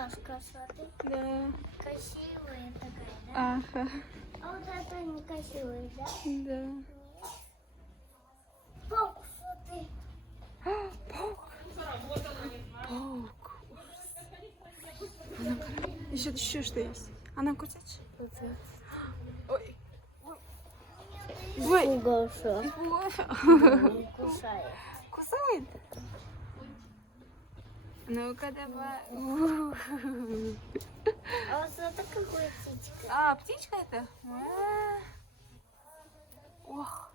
Пташка, смотри. Да. Красивая такая, да? Ага. А вот это некрасивая, да? Да. Паук, смотри. Паук. Паук. А ну-ка. Еще что есть? А ну кусать? Ой. Ой. Уголша. Ой. Кусает. Кусает? Ну-ка давай. А вот это какая птичка? А, птичка это? А. Ох.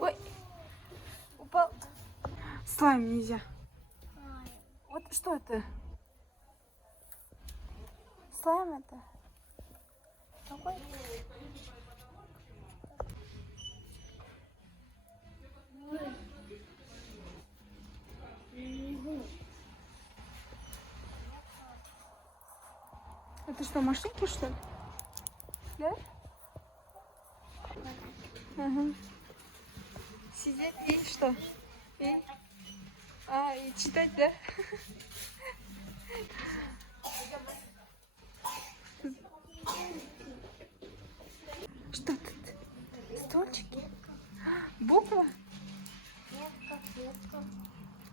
Ой. Упал. Слайм нельзя. Вот что это? Слайм это? Какой? Это что, машинки, что ли? Да? Ага. Сидеть и что? И читать, да? Что тут? Стульчики? Буква? Нет, конфетка.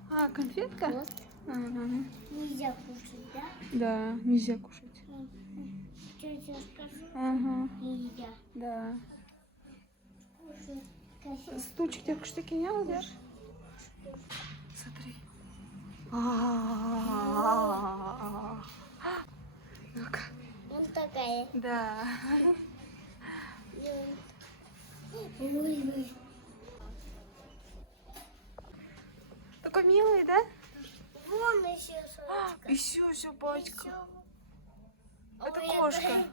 А, конфетка? Вот. Ага. Нельзя кушать, да? Да, нельзя кушать. Что я тебе скажу? Ага, Нельзя. да. Кушать конфетку. Стульчик тебе что кинял, да? Смотри. Ну-ка. Вот такая. Да. Ой. Такой милый, да? Вон еще собачка. Еще собачка. А Это вот кошка.